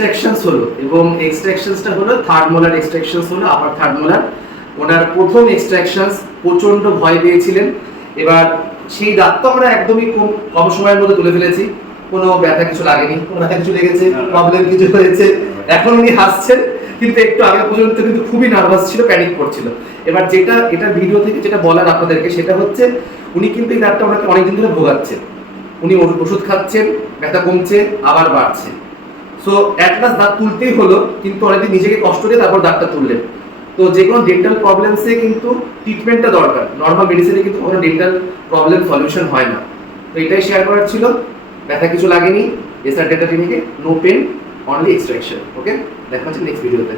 এক্সট্রাকশনস হলো এবং এক্সট্রাকশনসটা হলো থার্ড মোলার এক্সট্রাকশনস হলো, আপার থার্ড মোলার। ওনার প্রথম এক্সট্রাকশনস প্রচন্ড ভয় পেয়েছিলেন। এবার সেই দাঁত তো আমরা একদমই কম সময়ের মধ্যে তুলে ফেলেছি, কোনো ব্যথা কিছু লাগেনি, কোনো ব্যথা কিছু লেগেছে, প্রবলেম কিছু হয়েছে, এখন উনি হাসছেন, কিন্তু একটু আগে পর্যন্ত কিন্তু খুবই নার্ভাস ছিল, প্যানিক করছিল। এবার যেটা এটা ভিডিও থেকে যেটা বলার আপনাদেরকে সেটা হচ্ছে উনি কিন্তু এই দাঁতটা ওনাকে অনেকদিন ধরে ভোগাচ্ছে, উনি ওষুধ খাচ্ছেন, ব্যথা কমছে, আবার বাড়ছে। সো অ্যাট লাস্ট দাঁত তুলতেই হলো, কিন্তু অনেকদিন নিজেকে কষ্ট দিয়ে তারপর দাঁতটা তুললেন। তো যে কোনো ডেন্টাল প্রবলেমসে কিন্তু ট্রিটমেন্টটা দরকার, নর্মাল মেডিসিনে কিন্তু কোনো ডেন্টাল প্রবলেম সলিউশন হয় না। তো এটাই শেয়ার করার ছিল। ব্যথা কিছু লাগেনি, এসআর ডেন্টাল ক্লিনিকে, নো পেন, অনলি এক্সট্রাকশন। ওকে, দেখা হচ্ছে নেক্সট ভিডিওতে।